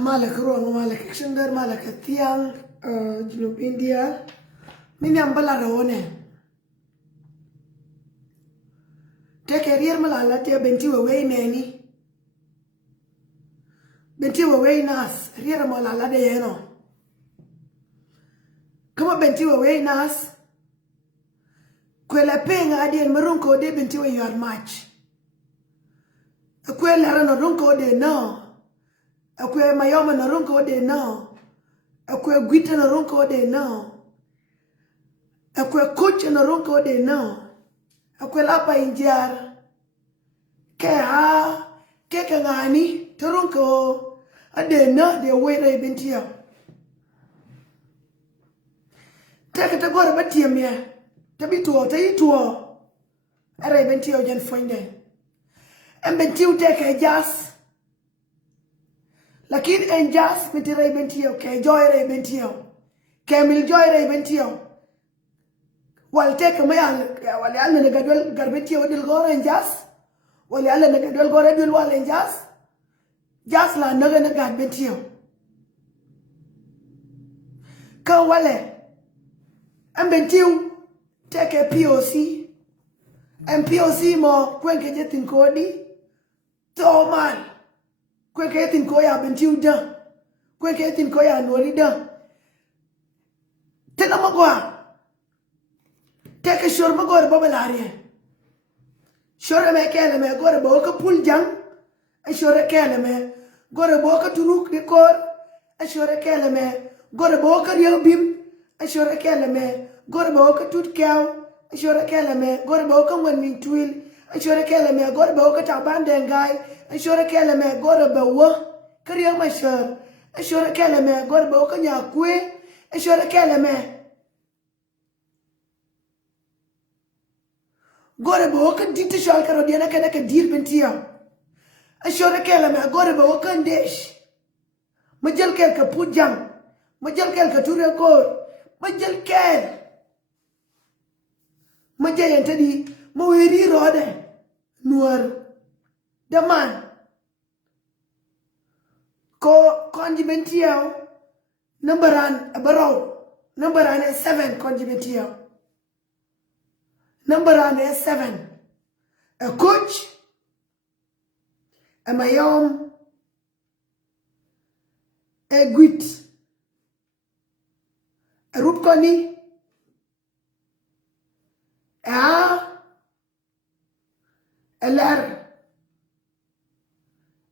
Malak ruang malak extender malak tiang junub India mini ambala rawone te career malala te benti we neni benti we nas rier malala de yeno kama benti we nas quella penga adien marunko de benti we your match quella rano runko de no akwe mayoma na runko de no akwe gwita na runko de no akwe coach na runko de no akwe lapa injar ke ngani to runko ade no de were bintia take ta gore batiem ya tabituo tayituo are bintio jen fonde embentiu take jas lakini enjas mitire bentio ke joyre bentio ke mil joyre bentio wal tek mayal wal yalla ne gadwel garbetio dil gore enjas wal yalla ne gadwel gore dil wal enjas jas la naga ne gad bentio ka wale ambentiu teke POC MPOC mo kwenke jetin kodi to man kwenke yetin koya bentiu da kwenke yetin koya nori da tena magwa teke shor magor babalare shor me kele me gore bo ka puljang e shor kele me gore bo ka turuk de kor e shor kele me gore bo ka riyo bim e shor kele me gore bo ka tut kaw e shor kele me gore bo ka wani twil e shor kele me gore bo ka tabande ngai ashore kele me gore bewo kariya mashar ashore kele me gore bewo kanya kwe ashore kele me gore bewo ka dite shal karo diana kana ka dir bentia ashore kele me gore bewo kan desh majal kel ka pujang majal kel ka ture kor majal kel majal yantadi mawiri rode nuar the man ko conjimentiao numberan abaro numberan is 7 conjimentiao numberan is 7 a coach a mayom a gwit a rupkoni a lar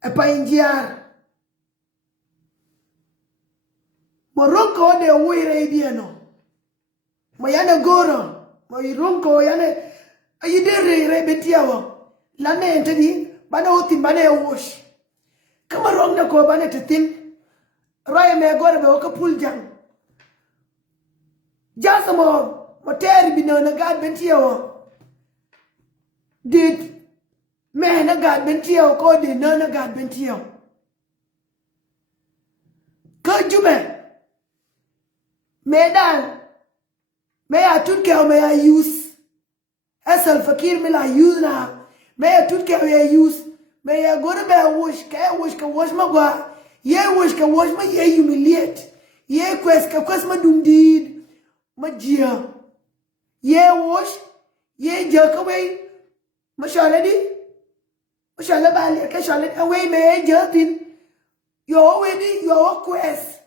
a painjiar moronko de wire idiano mayana goro moronko yane Ayi de re bentiawo. La ne entedi bana utin bana wash. Kama wrong na ko bana tin. Raya me gore be ka pul jang. Jasamo moteri bino na gad bentiawo. Did me na gad bentiawo ko de no na gad bentiawo. Ka jume. Medan me a tout ke me a use. Asal fakir me la use na. Me a tout ke me use. Me a gore be wash ka wash ma gwa. Ye wash ka wash ma ye humiliate. Ye quest ma dum did. Ma jia. Ye wash. Ye jerk away. Ma shala di. Ma shala bali. Ka shala away me jerkin. Yo away di. Yo quest.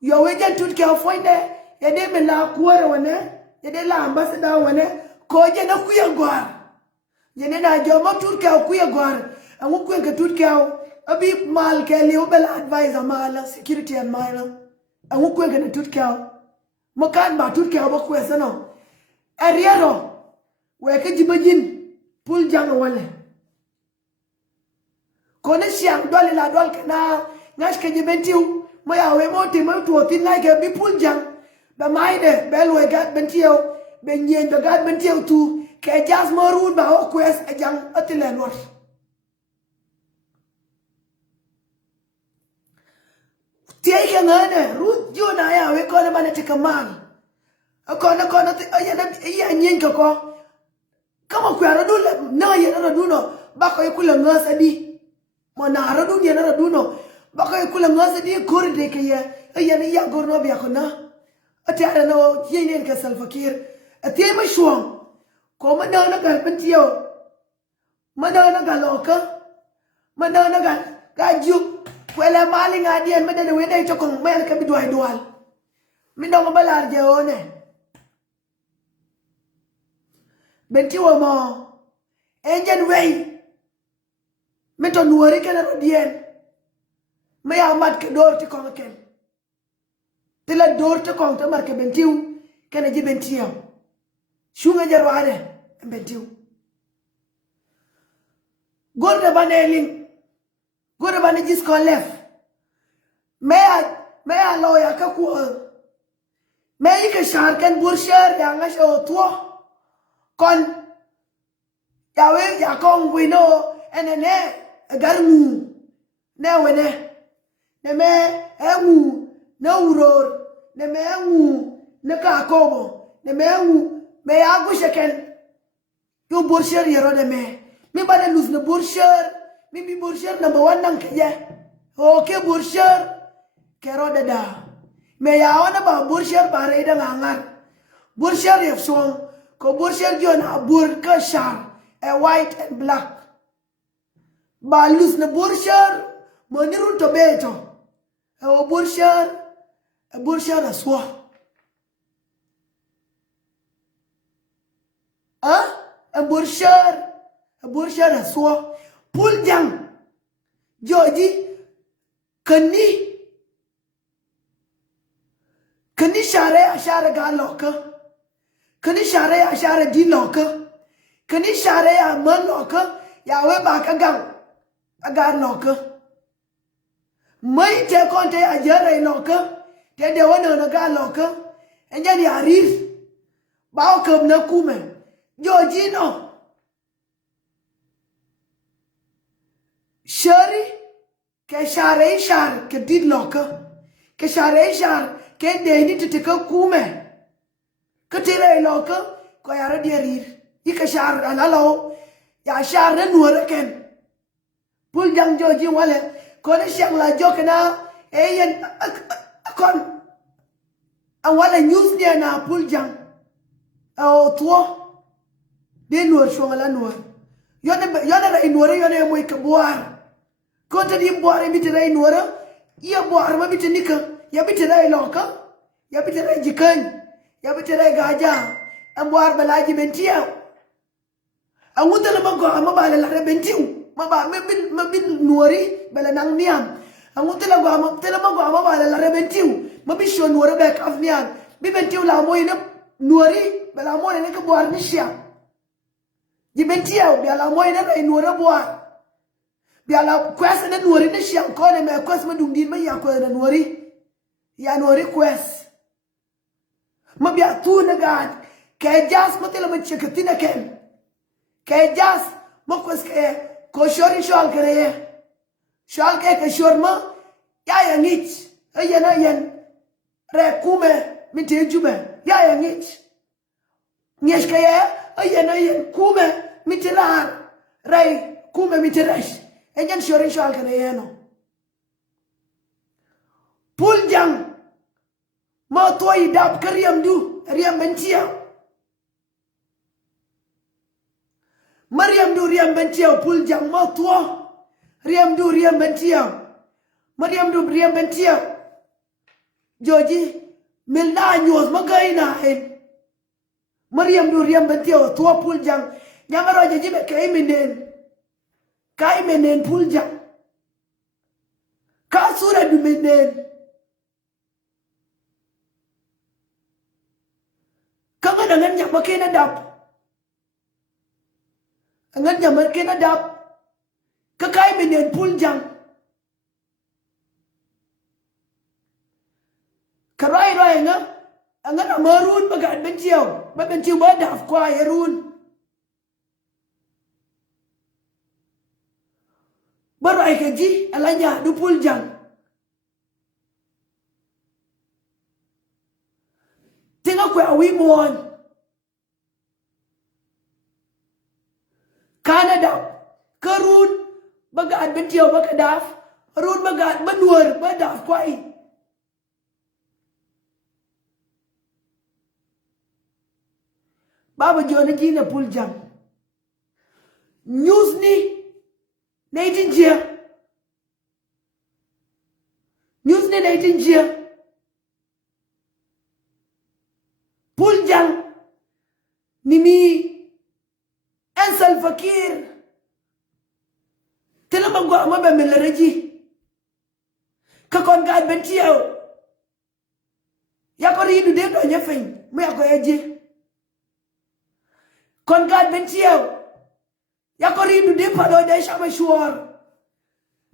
Yo away jan tout ke find there. Yede me la kuwara wane. Yede la ambassador wane. Ko je na kuya gwar. Yene na joma tout ke kuya gwar. Angu kuya ke tout ke abi mal ke liu bela advisor mala security and mala. Angu kuya ke na tout ke makan ba tout ke ba kuya sano. Ariero. Weke jibajin. Pul jang wale. Kone siang dole la dole ke na ngash ke jibentiu. Maya we mo te mo tuotin ngai ke bi pul jang. Ba maide belwe gat bentio be nyen be gat bentio tu ke jas morud ba o quest a jang atilen wat tie ke ngane ru jona ya we ko na bana te kamal ko na te ya nyen ko kama ku ara dule na ya na duno ba ko ikula ngasa di mo na ara dun ya na duno ba ko ikula ngasa di kurde ke ya ya gorno bi akona ati ara no yenen ka salfakir ati ma shuang ko ma na ga bentiyo ma na ga loka ma na ga ju kwela mali ngadien ma de we dai to ko mel ka bi dual mi no balar je one bentiyo mo enjen wey mi to nuori kana rodien ma ya mat ke dor ti ko ken tila dor te kong te marke bentiu kena ji bentiyo shunga jarwade bentiu gorde bane lin gorde bane jis ko lef me a lawyer ka ku me yike shar ken burshar ya ngash o tuo kon ya we ya kong wino enene garmu ne wene ne me emu na uror ne mengu ne ka kobo ne mengu me ya gusheken yo borsher yero de me mi bade lose ne borsher mi bi borsher number 1 nan ke okay borsher kero de da me ya ona ba borsher bare da ngangar borsher yef so ko borsher jona bur ka shar a white and black ba lose ne borsher mo ni run to beto o borsher a borsher aswa a borsher aswa pul jang joji kani share ga loka kani share di loka kani share man loka ya we ba ka gang aga loka mai te konte a jere loka te de wana na ga loka enjani arir ba o kam na kume joji no shari ke share ke did loka ke share ke de ni te ka kume ke tire loka ko yara di arir ika share alalo ya share nuore ken pul jang joji wale ko ne shang la jokna eyen kon awala news dia na pul jang o tuo de nuor shongala nuor yone ra nuore yone moy ka boar ko te di boar bi te ra nuora ya boar ma bi te nika ya bi te ra loka ya bi te ra jikan ya bi te ra gaja am boar balaji bentia awuta la mago amabala la bentiu maba mabil nuori bala nang niam anguta la gwa tela mago amabala la bentiu mabi sho nuori back of niam bi bentiu la moy na nuori bala moy ne ka boar ni shia jibentia biala moy na ray nuora boa biala quest na nuori na shiam ko ne me quest ma dungdin ma ya ko na nuori ya nuori quest ma bia tu na gad ke jas ma tele ma chekatina ken ke jas ma quest ke ko shori shol kare shol ke shorma ya ngich ayena yen re kume mite jube ya ngich nyesh ke ayena yen kume mite lar ray kume mite resh enyan shori shol kare no puljang ma toy dab kariyam du riyam bentia Mariam du riyam bentia puljang ma to riyam du riyam bentia Mariam du riyam bentia joji milna nyos magaina en Mariam du riyam bentia to puljang nyamaro joji be kai menen puljang ka sura du menen kanga dangan nyama kena dap angan nyama kena dap kakai menen puljang karai rai nga angan amarun bagat bentiu ba daf kwa yerun barai keji alanya du puljang tinga kwa awi mon Canada karun bagat bentiu bakadaf run bagat manuar badaf kwai Baba Jona jina puljang news ni naitinjia puljang nimi ensal fakir telamangwa mabe melereji kakon gad bentiao yakori du de do nyefeng mo yakoyeje kon gad bentiao yakori du de palo de shama shuar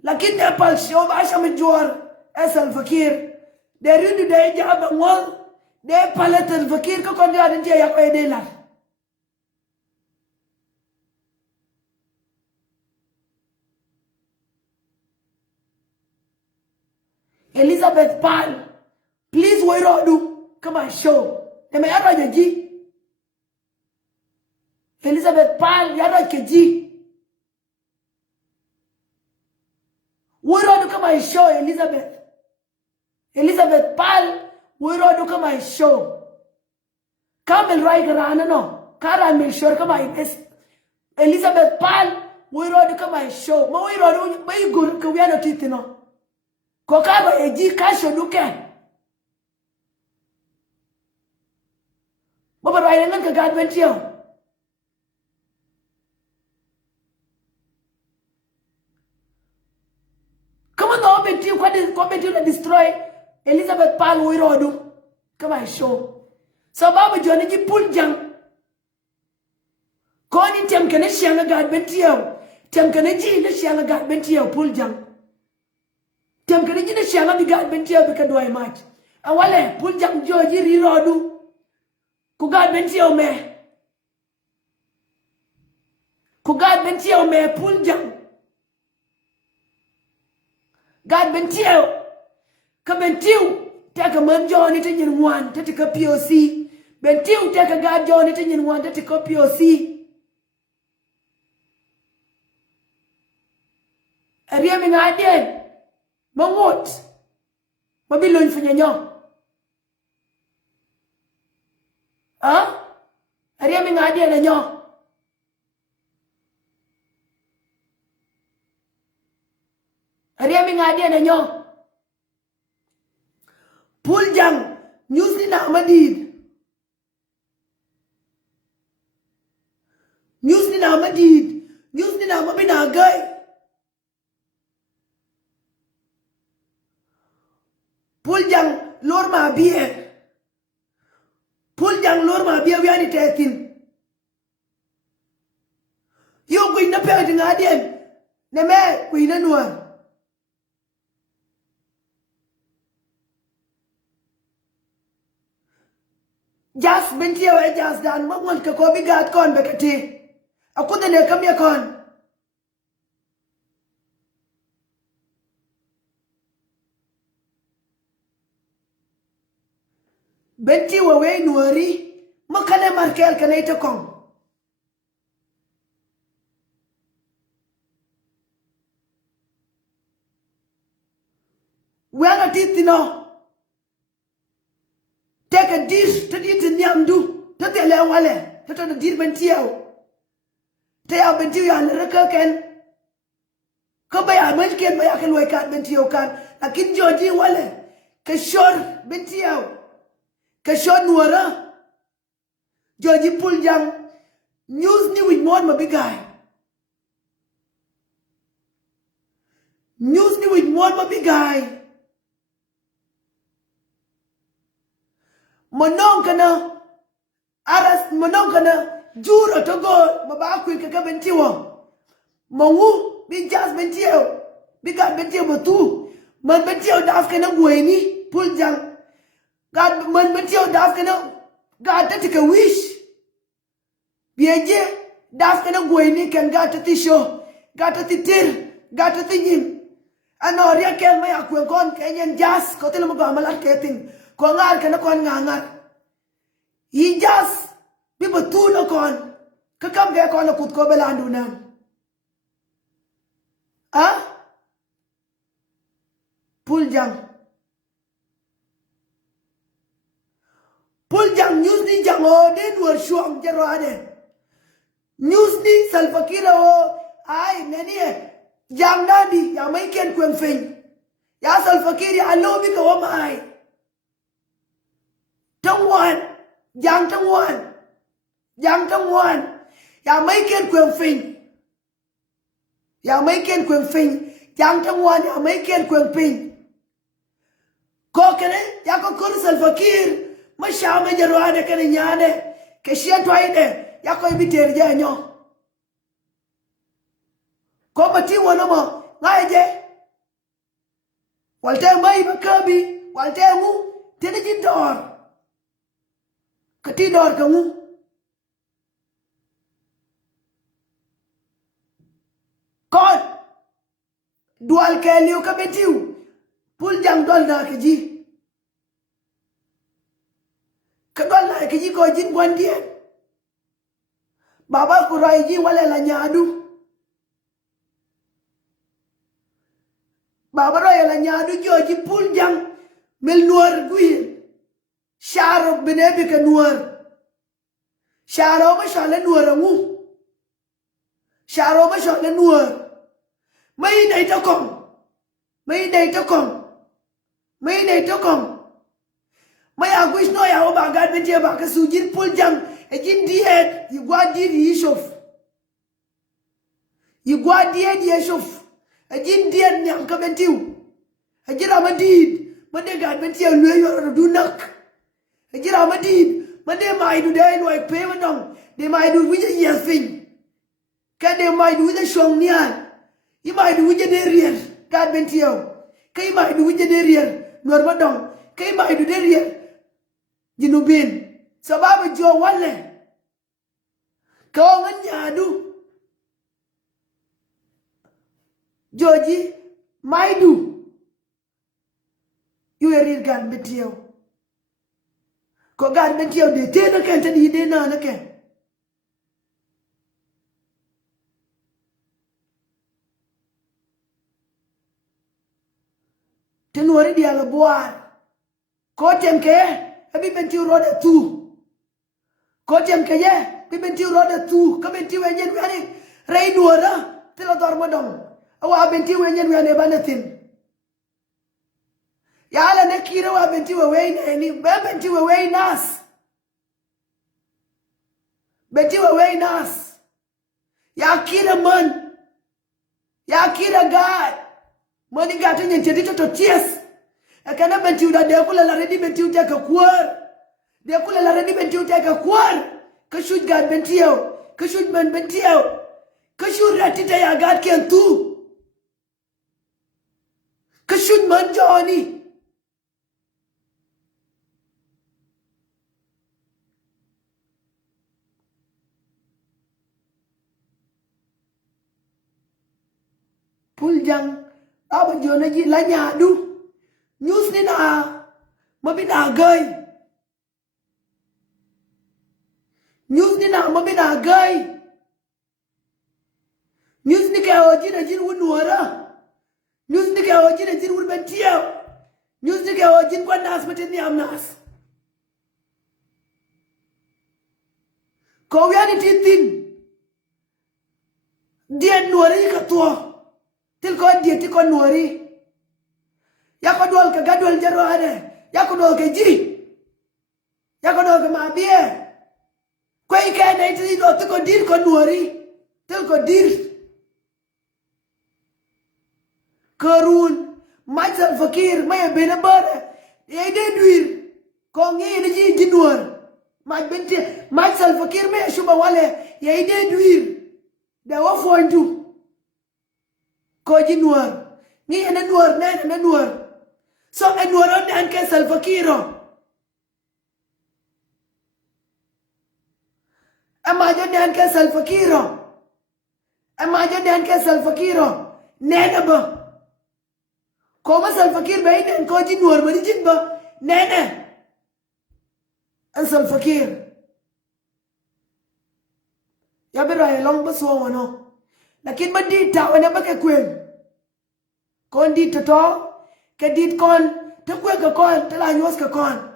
lakin de pal sho ba shama juar ensal fakir de ridu de jaba ngol de palatal fakir kakon gad nje yakoyede la Elizabeth Pal, please wait on do come on show. Eme yaro jeji. Elizabeth Pal yaro keji. Wait on do come on show Elizabeth. Elizabeth Pal wait on do come on show. Kamel Rai garana no. Karan mil sure come on Elizabeth Pal wait on do come on show. Ma wait on do mai gur kwiano titi no. Kokaba eji kasho duke. Baba railangan ka gad bentiyo. Come on, bentiyo kwa bentiyo na destroy Elizabeth Pal wirodu. Come on show. So Baba Jona ji puljang. Koni temkane shanga gad bentiyo. Temkane ji na shanga gad bentiyo puljang. Tem kene jine shanga bi gad bentiyo bi kadwa match awale puljang joji rirodu ku gad bentiyo me puljang gad bentiyo ka bentiyo taka man joni te nyin wan te ka POC bentiyo taka gad joni te nyin wan te ka POC ariya mi ngade Mangot, mabilon funya nyo. Ariya mi ngadi na nyo. Ariya mi ngadi na nyo. Puljang, news ni na amadid. News ni na mabinagay. Puljang lor ma biye wiani tetin queen na pe di ngadien ne me queen na nuor jas bentio e jas dan mo won ka ko bi gat kon be kati aku de ne kam ya kon bentio we nuori mo kale markel kane to kon wanga titino take a dish to eat in yamdu to the lewale to the dir bentio te ya bentio ya le ka ken ko ba ya man ken ba ya ken we kat bentio kan lakin joji wale ke shor bentio ke shor nuora joji puljang news ni wi mon ma bigay news ni wi mon ma bigay monong kana aras monong kana juro to go maba ku ka bentiwo mongu bi jas bentio bi ga bentio botu man bentio daf kana gweni puljang ga man bentio daf kana ga ta tika wish bieje daf kana gweni kan ga ta tisho ga ta titir ga ta tinyin anoria kel ma ku kon kenyen jas ko tele mo ga malar ketin ko ngar kana kon ngar yi jas bi botu no kon ka kam ga kon kut ko belandu nan puljang news ni jango den wor shuam jaro ade news ni salfakira o ai nani jang nadi ya mai ken kwen fen ya salfakiri alobi ko mai tongwan jang tongwan ya mai ken kwen fen jang tongwan ya mai ken kwen fen ko kene ya ko kur salfakir ma shame jarwane kene nyane ke shia twaide ya ko biter janyo ko mati wono mo ngaje walte mai bakabi walte mu tene jindor kati dor kamu kon dual kelio ka betiu puljang dol na keji ka dol na keji ko jin gwandien baba kurai ji wale la nyadu baba roya la nyadu joji puljang mel nuor guil sharo benebi ka nuor sharo ma shale nuor ngu sharo ma shale nuor mai dai to kom mai agwish no ya o ba gad benti ba ka sujin puljang e jin diet you gwa dir yishof you gwa diet yishof e jin diet nyam ka bentiu e jira madid mande gad benti lwe yo do nak e jira madid mande mai du dai no e pe manong de mai du wije yelfin ka de mai du de shong nian i mai du wije de rier gad benti kai mai du wije de rier nor madong kai mai du de rier jinubin sababu jo wale ko nganyadu joji maidu yuerir gan betio ko gan betio de te na kan tadi de na ke tenori dia la boar ko temke abi bentiu roda tu ko temke ye bi bentiu roda tu ka bentiu enyen wani rei duora tela dormo dom awa bentiu enyen wani banatin ya ala ne kira wa bentiu we ni be bentiu we nas bentiu we nas ya kira man ya kira god mani gata nyen tedito to ties akana bentiu da de kula la redi bentiu te ka kwar de kula la redi bentiu te ka kwar ka shuj gad bentiu ka shuj man bentiu Kashur ratita ya gat ke tu. Kashun man Johnny. Puljang aba jona ji la nya du. News ni na mabina gay. News ni na mabina gay. News ni ka oji na jin wunwara. News ni ka oji na jin wunbentiya. News ni ka oji kwa nas matin ni amnas. Kowyani titin. Dia nuari ka tuwa. Til ko dia ti ko nuari. Ya ko dol ka gadol jaro ade. Ya ko dol ka ji. Ya ko dol ka mabie. Ko ike na iti do ti ko dir ko nuari. Til ko dir. Karun Majal Fakir maya benabara. Ya ide duir. Ko ngi ni ji jinuar. Majal Fakir maya shuba wale. Ya ide duir. Da wa fondu. Ko ji nuar ni ene nuar na nuar so e nuar on an ke Salva Kiir ama jo an ke Salva Kiir ama jo an ke Salva Kiir nene ba ko ma Salva Kiir be inen ko ji nuar ma jin ba nene an Salva Kiir ya bera long ba so wono lakin ba di ta wana ba ke kwen kon di to ke dit kon te kwe ka kon te la nyos ka kon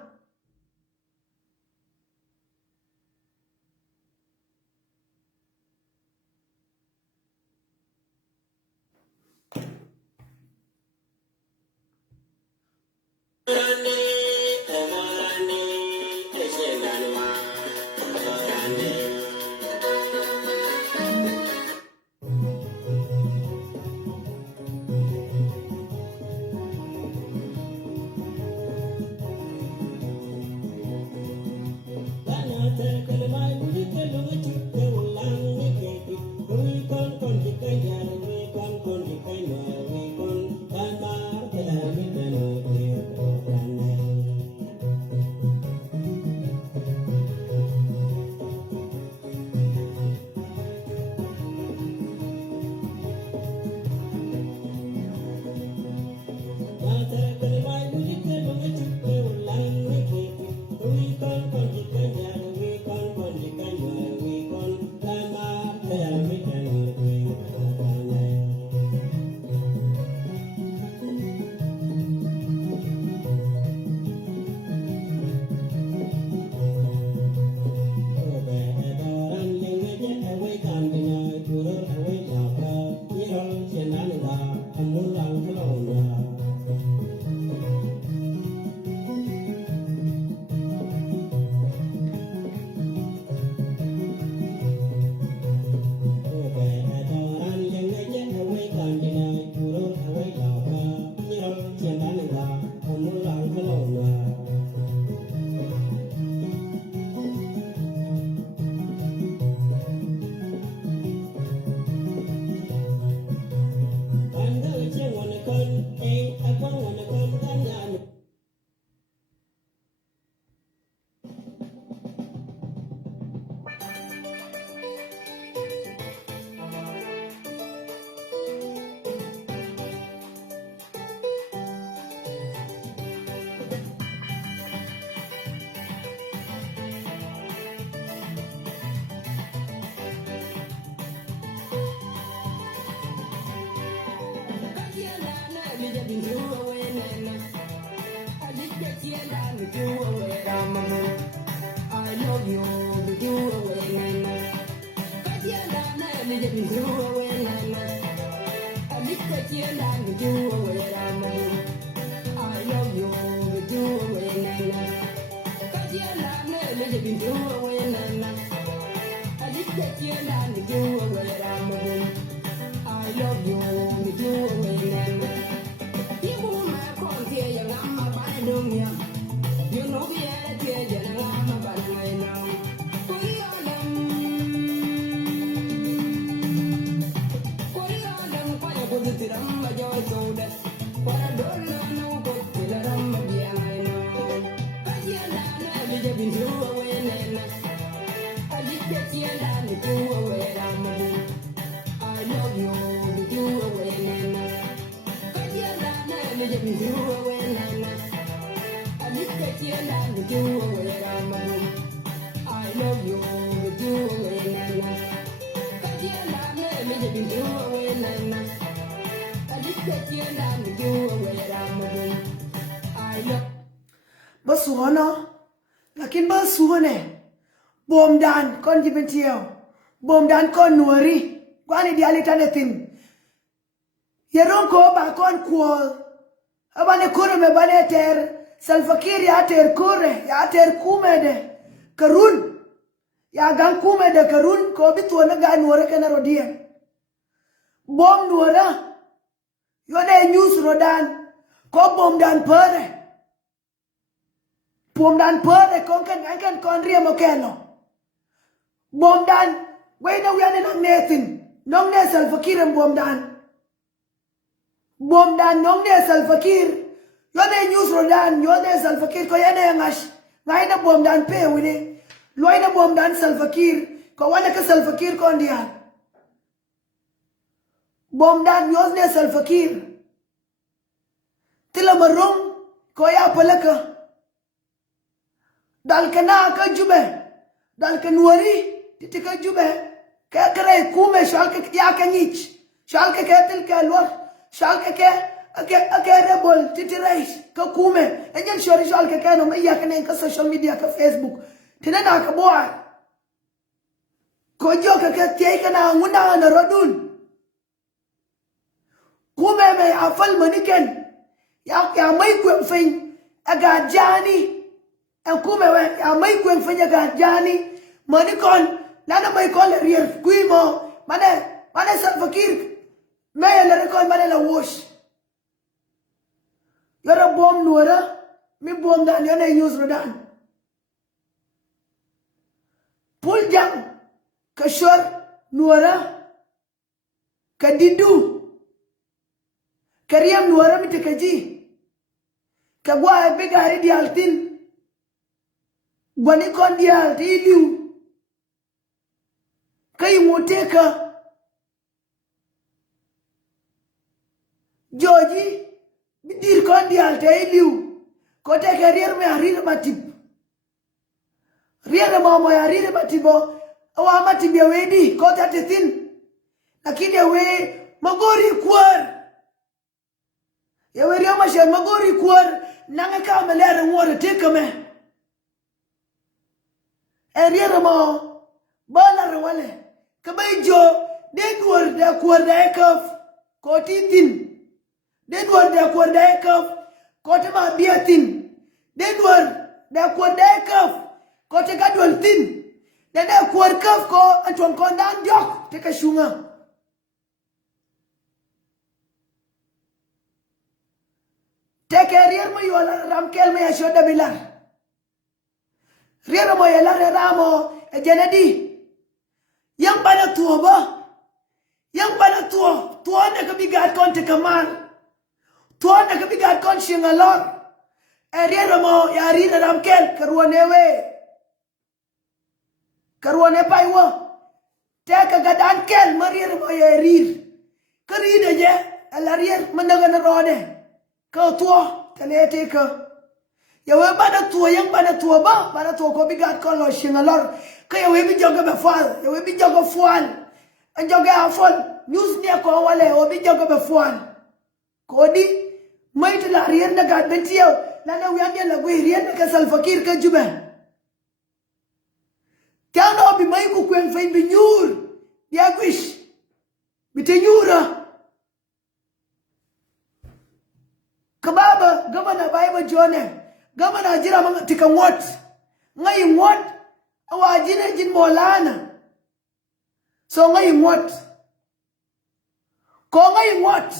Basuhana, lakin basuhane, bom dan kon jibentiyo, bom dan kon nuari, kwani dialitanetin. Yeron ko ba kon kuol, abane kure me bane ter, Salva-Kiir ya ter kure, ya ter kumede, karun, ya gang kumede karun, ko bitu na ga nuare kana rodien. Bom nuara, yone news rodan, ko bom dan pere. Bom dan pere kan kon ria mokeno. Bom dan, wena wiane nang netin, nong ne Salva-Kiir bom dan. Bom dan nong ne Salva-Kiir, yone news rodan, yone Salva-Kiir ko yane ngash, ngaina bom dan pe wine, loina bom dan Salva-Kiir, ko wana ka Salva-Kiir kon diyan. Bom dan yone Salva-Kiir, tila marung, ko ya palaka. Dal kana ka jube, dal ka nuari, titi ka jube, ka kare kume shalke ya ka ngich, shalke ka til ka lor, shalke ka rebel titi rais ka kume, ejen shori shalke ka no iya ka ka social media ka Facebook, tina na ka boy, ko jo ka tiay ka na nguna na rodun, kume me afal maniken, ya may kwemfing, aga jani. En kume we ya mai kwen fanya ga jani manikon nana mai kon le rier kuimo mane Salva-Kiir me le rekon mane la wash yora bom nuara mi bom dan yone news rodan puljang kashor nuara kadidu kariyam nuara mitikaji kagwa begari di altin Gwani kon dial ti liu kai moteka Joji bidir kon dial ti liu ko te career me arir matip riere mo ya arir matibo awa matib ya wedi ko ta tin lakini we magori kwar ya we riama she magori kwar nanga ka melere ngore tekame Eriere mo bala rewale kabay jo denwar da kwar da ekaf ko titin denwar da kwar da ekaf ko te ma biatin denwar da kwar da ekaf ko te gadwal tin da kwar kaf ko antwan ko dan diok te ka shunga te ke erier mo yola ramkel me shoda bilar Riera mo yalare ramo e jenedi yang bana tuo ba yang bana tuo ne ka bigat kon te kamal tuo ne ka bigat kon shingalor e riera mo ya rira ramkel karuane paiwo te ka gadan kel mariera mo ya rir karide je alarier mandaga na rode ka tuo tenete ka Yawe bana tua yang bana tua ba bana tua ko bigat kon lo shingalor ka yawe bi joga be fal yawe bi joga fual an joga afol news ne ko wale o bi joga be fual ko di mai to la rien na gat bentiyo na na wi la gwe rien ka Salva-Kiir ka jube tano bi mai ku kwen fe bi nyur ya gwish bi te nyura kababa gabana baiba jone Gavana jira mga tika what? Ngayon what? Awajina jin molana. So ngayon what? Ko ngayon what?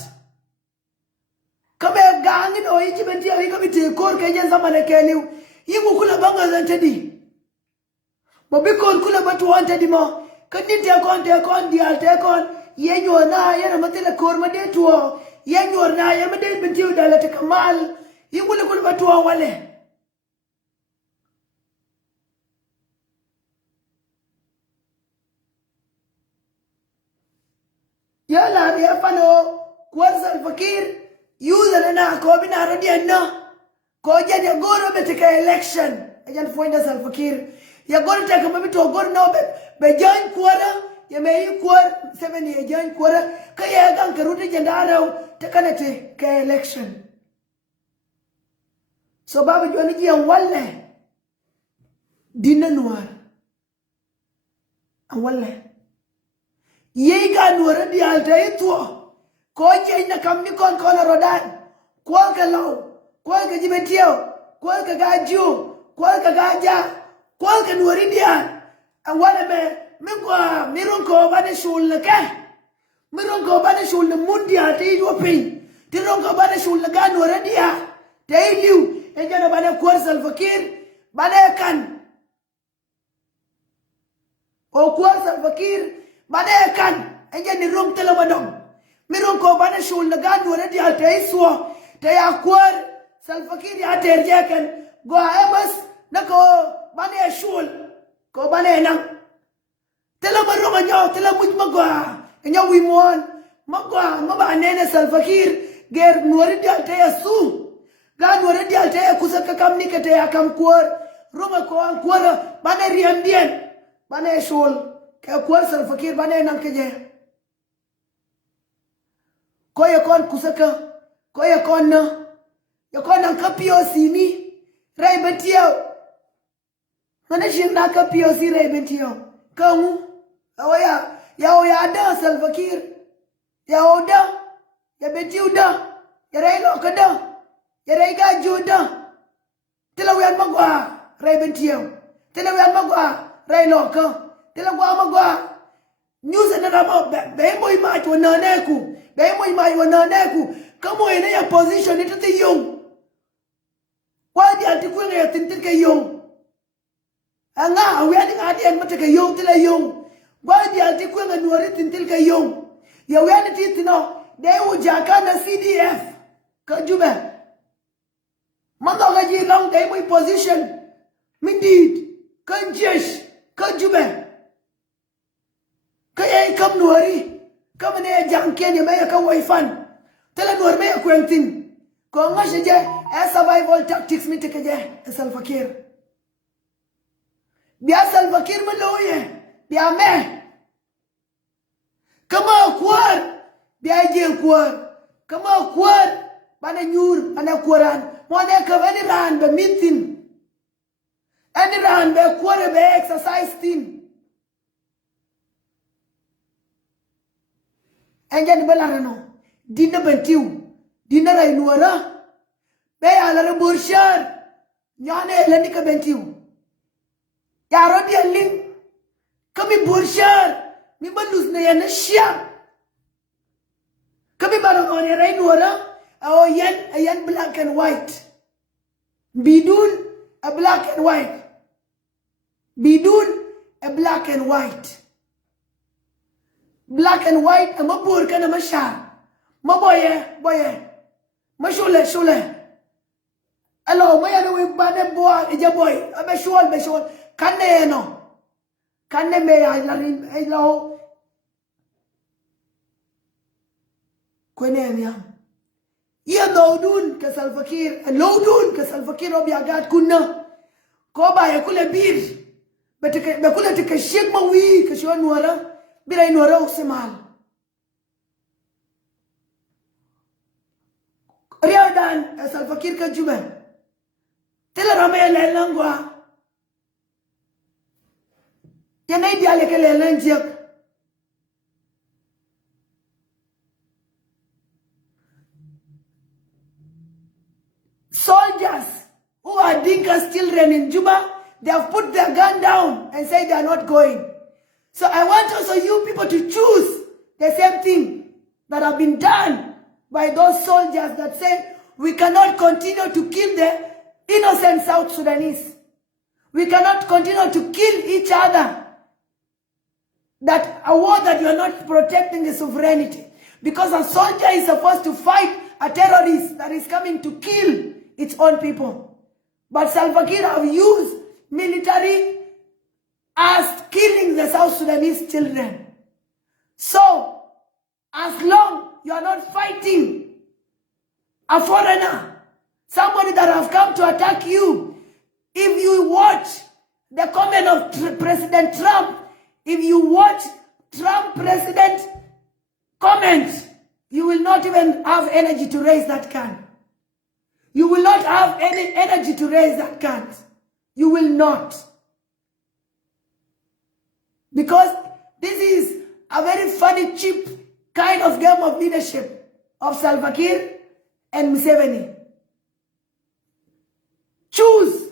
Kabe gangin o ijibenti ari kami tekor kaya zaman ekeliu. Yimu kula banga zantedi. Mabikon kula batu antedi mo. Kandin tekon dial tekon. Yenyo na yana matila korma detuo. Yenyo na yana madel bentiu dala tekamal. Yimu kula batu wale. Yala ya fano kwa Salva-Kiir yuza na ko bina rodi na ko jadi goro beteka election ajan foinda Salva-Kiir ya goro taka mabito goro no be join kwara ye me kwar 7 ye jan kwar ka ye gan ka ruti jandaro te kanate ka election so baba joni ji an walle dinna noir an walle ye ga noir di alta ito ko je na kam ni kon kon rodan ko ka law ko ka jibetio ko ka gaju ko ka gaja ko ka noir dia an wala me mingwa mironko bane shul ke mironko bane shul mundia te yo pe tironko bane shul ga noir dia te liu e jana bane kwar Salva-Kiir bane kan o kwar Salva-Kiir bane kan e jani rom tele madom miron ko bane shul ga noir dia te iswo te ya kwar Salva-Kiir ya terjeken go emas nako bane shul ko bane nang tele maronga nyaw tele muj magwa nyaw wi mon magwa maba nene Salva-Kiir ger noir dia te yasu ga noir dia te kusaka kam ni kete akam kwar ronga ko an kwar bane riandien bane shul ke kwar Salva-Kiir bane nang keje ko ye kon kusaka ko ye kon na ye kon nang kapio sini rai betio mana shinda kapio si rai betio kamu ya da Salva-Kiir ya oda ya betio da ya rai lo kada ya rai ga joda tilawian magwa rai betio tilawian magwa rai lo ka tilagwa magwa news na ramo be mo ima to na neku be mo ima yo na neku kamo ene ya position itu te yung wadi ati ku ya tintin ke yung anga awi ati ngadi en mate ke yung tila yung wadi ati ku nga nuari tintin ke yung ya wi ati titino de u jaka na CDF ka juba mando ga ji long de mo position mindid kan jesh ka juba kaya kam nuari kam ne janken me ka waifan tela nuar me kwentin ko ngashe je survival tactics mi tekeje Salva-Kiir biya Salva-Kiir me loye biya me kama kwar biya je kwar kama kwar bana nyur ana kwaran mo ne ka vani ran be mitin ani ran be kwar be exercise tin engen belarano dinna bentiu dinna ray nuara be ala borshar nyane leni ka bentiu ya rodi ling kami borshar mi balus ne yana shia kami barangone ray nuara o yan black and white bidun a black and white bidun a black and white black and white ama bor kana masha ma boye ma shule alo ma yana we bane boy eja boy abe shol kanne no kanne me ya larin elo kwene ya ya lodun ka Salva-Kiir obi agat kunna ko ba ya kule bir betike be kule tike shek ma wi ka shon nuara biray nuara uksimal riadan Salva-Kiir ka juba tela rame lelangwa yana ideale ke lelanjek soldiers who are Dinka's children in Juba, they have put their gun down and say they are not going. So I want also you people to choose the same thing that have been done by those soldiers that say we cannot continue to kill the innocent South Sudanese. We cannot continue to kill each other. That a war that you are not protecting the sovereignty. Because a soldier is supposed to fight a terrorist that is coming to kill its own people. But Salva-Kiir have used military as killing the South Sudanese children. So, as long you are not fighting a foreigner, somebody that has come to attack you, if you watch the comment of President Trump, if you watch Trump president comment, you will not even have energy to raise that can. You will not have any energy to raise that can. You will not. Because this is a very funny, cheap kind of game of leadership of Salva Kiir and Museveni. Choose.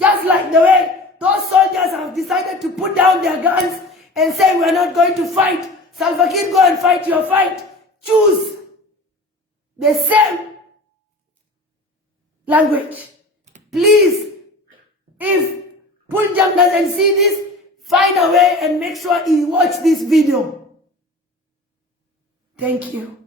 Just like the way those soldiers have decided to put down their guns and say we're not going to fight. Salva Kiir, go and fight your fight. Choose the same language. Please, if Puljang doesn't see this, find a way and make sure he watch this video. Thank you.